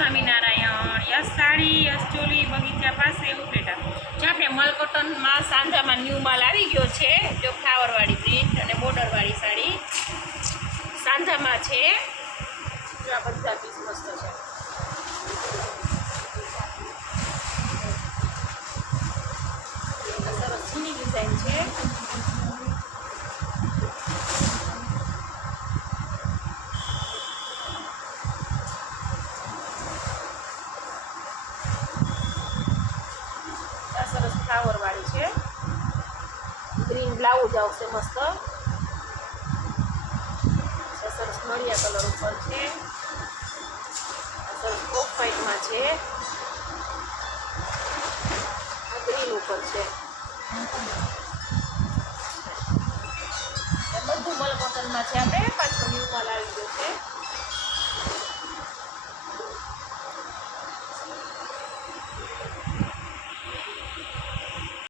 Swaminarayan. Yes sari, yes choli, બગીચા પાસે ઉપલેટા. જો આપણે મલકોટનમાં સાંધામાં ન્યૂ માલ આવી ગયો છે. જો ફ્લાવરવાળી પ્રિન્ટ અને બોર્ડરવાળી સાડી સાંધામાં છે. જો આ બધા પીસ મસ્ત છે. સરસ ઝીણી ડિઝાઇન છે. સરસ ફ્લાવર વાળી છે. ગ્રીન બ્લાઉઝ આવશે મસ્ત. સરસ મળિયા કલર ઉપર છે. સરસ ઓફ વ્હાઈટમાં છે. ગ્રીન ઉપર છે. બધું મલ કોટનમાં છે. આપણે પાછો ન્યૂ માલ આવી ગયો છે.